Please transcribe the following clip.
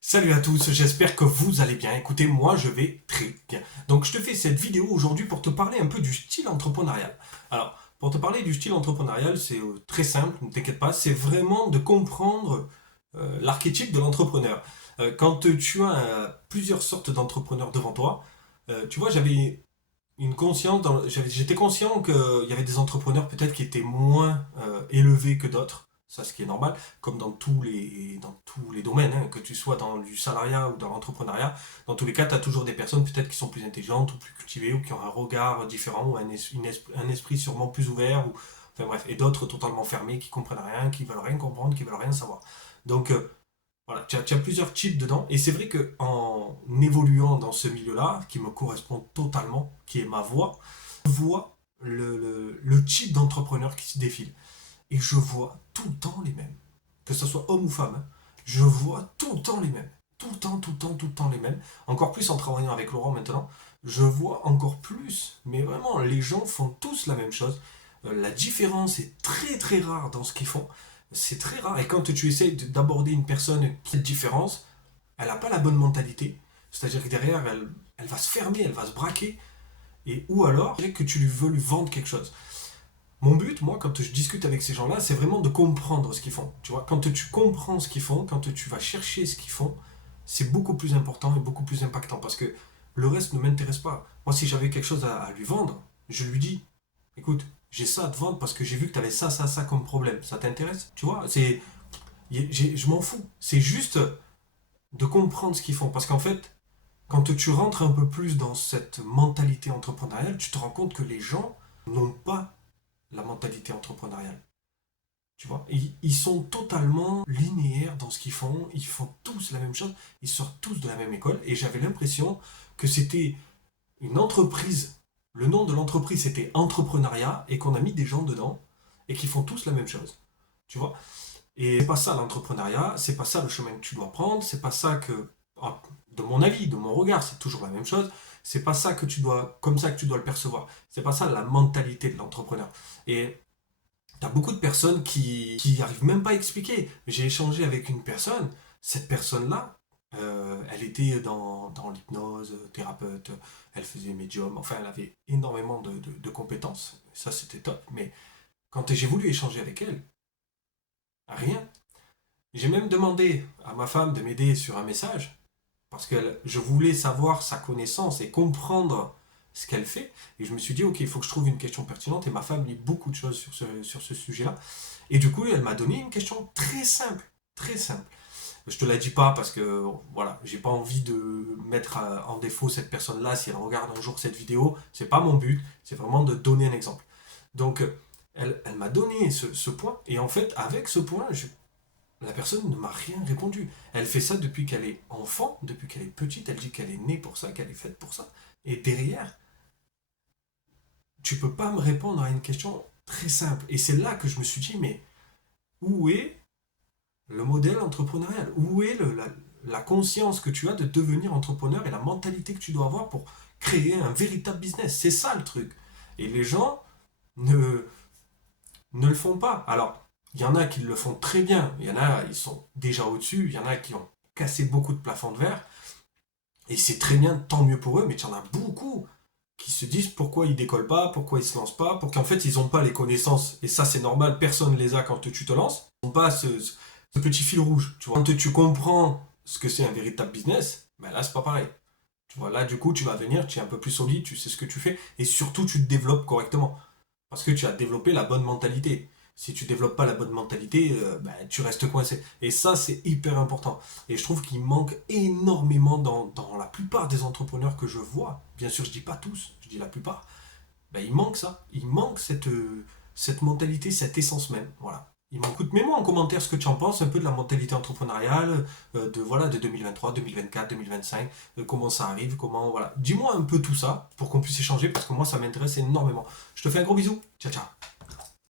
Salut à tous, j'espère que vous allez bien. Écoutez, moi je vais très bien. Donc je te fais cette vidéo aujourd'hui pour te parler un peu du style entrepreneurial. Alors, pour te parler du style entrepreneurial, c'est très simple, ne t'inquiète pas, c'est vraiment de comprendre l'archétype de l'entrepreneur. Quand tu as plusieurs sortes d'entrepreneurs devant toi, tu vois, j'avais une conscience, j'étais conscient qu'il y avait des entrepreneurs peut-être qui étaient moins élevés que d'autres, ça ce qui est normal, comme dans tous les domaines, hein, que tu sois dans du salariat ou dans l'entrepreneuriat, dans tous les cas, tu as toujours des personnes peut-être qui sont plus intelligentes ou plus cultivées ou qui ont un regard différent ou un esprit sûrement plus ouvert, ou, enfin bref, et d'autres totalement fermés qui comprennent rien, qui veulent rien comprendre, qui veulent rien savoir. Donc voilà, tu as plusieurs types dedans. Et c'est vrai qu'en évoluant dans ce milieu-là, qui me correspond totalement, qui est ma voie, je vois le type d'entrepreneur qui se défile. Et je vois tout le temps les mêmes. Que ce soit homme ou femme, hein. Je vois tout le temps les mêmes. Tout le temps, tout le temps, tout le temps les mêmes. Encore plus en travaillant avec Laurent maintenant, je vois encore plus. Mais vraiment, les gens font tous la même chose. La différence est très très rare dans ce qu'ils font. C'est très rare. Et quand tu essayes d'aborder une personne qui a une différence, elle n'a pas la bonne mentalité. C'est-à-dire que derrière, elle va se fermer, elle va se braquer. Et ou alors, que tu veux lui vendre quelque chose. Mon but, moi, quand je discute avec ces gens-là, c'est vraiment de comprendre ce qu'ils font. Tu vois, quand tu comprends ce qu'ils font, quand tu vas chercher ce qu'ils font, c'est beaucoup plus important et beaucoup plus impactant parce que le reste ne m'intéresse pas. Moi, si j'avais quelque chose à lui vendre, je lui dis, écoute, j'ai ça à te vendre parce que j'ai vu que tu avais ça, ça, ça comme problème. Ça t'intéresse? Tu vois, je m'en fous. C'est juste de comprendre ce qu'ils font. Parce qu'en fait, quand tu rentres un peu plus dans cette mentalité entrepreneuriale, tu te rends compte que les gens n'ont pas la mentalité entrepreneuriale. Tu vois, ils sont totalement linéaires dans ce qu'ils font, ils font tous la même chose, ils sortent tous de la même école, et j'avais l'impression que c'était une entreprise, le nom de l'entreprise c'était entrepreneuriat, et qu'on a mis des gens dedans, et qui font tous la même chose. Tu vois, et c'est pas ça l'entrepreneuriat, c'est pas ça le chemin que tu dois prendre, c'est pas ça que, de mon avis, de mon regard, c'est toujours la même chose, c'est pas ça que tu dois, comme ça que tu dois le percevoir, c'est pas ça la mentalité de l'entrepreneur. Et t'as beaucoup de personnes qui arrivent même pas à expliquer. J'ai échangé avec une personne, cette personne-là, elle était dans l'hypnose, thérapeute, elle faisait médium, enfin elle avait énormément de compétences, ça c'était top, mais quand j'ai voulu échanger avec elle, rien. J'ai même demandé à ma femme de m'aider sur un message, parce que je voulais savoir sa connaissance et comprendre ce qu'elle fait. Et je me suis dit, ok, il faut que je trouve une question pertinente. Et ma femme lit beaucoup de choses sur ce sujet-là. Et du coup, elle m'a donné une question très simple. Très simple. Je te la dis pas parce que voilà, j'ai pas envie de mettre en défaut cette personne-là si elle regarde un jour cette vidéo. C'est pas mon but. C'est vraiment de donner un exemple. Donc, elle m'a donné ce point. Et en fait, avec ce point, la personne ne m'a rien répondu. Elle fait ça depuis qu'elle est enfant, depuis qu'elle est petite. Elle dit qu'elle est née pour ça, qu'elle est faite pour ça. Et derrière, tu peux pas me répondre à une question très simple. Et c'est là que je me suis dit, mais où est le modèle entrepreneurial? Où est la conscience que tu as de devenir entrepreneur et la mentalité que tu dois avoir pour créer un véritable business? C'est ça le truc. Et les gens ne, ne le font pas. Alors, il y en a qui le font très bien, il y en a, ils sont déjà au-dessus, il y en a qui ont cassé beaucoup de plafonds de verre, et c'est très bien, tant mieux pour eux, mais il y en a beaucoup qui se disent pourquoi ils décollent pas, pourquoi ils se lancent pas, pour qu'en fait ils n'ont pas les connaissances, et ça c'est normal, personne ne les a quand tu te lances, ils n'ont pas ce petit fil rouge, tu vois. Quand tu comprends ce que c'est un véritable business, ben là c'est pas pareil. Tu vois, là du coup tu vas venir, tu es un peu plus solide, tu sais ce que tu fais, et surtout tu te développes correctement. Parce que tu as développé la bonne mentalité. Si tu développes pas la bonne mentalité, bah, tu restes coincé. Et ça, c'est hyper important. Et je trouve qu'il manque énormément dans la plupart des entrepreneurs que je vois. Bien sûr, je dis pas tous, je dis la plupart. Bah, il manque ça. Il manque cette mentalité, cette essence même. Voilà. Il manque. Écoute, mets-moi en commentaire ce que tu en penses, un peu de la mentalité entrepreneuriale, voilà, de 2023, 2024, 2025, comment ça arrive, comment, voilà. Dis-moi un peu tout ça pour qu'on puisse échanger parce que moi, ça m'intéresse énormément. Je te fais un gros bisou. Ciao, ciao.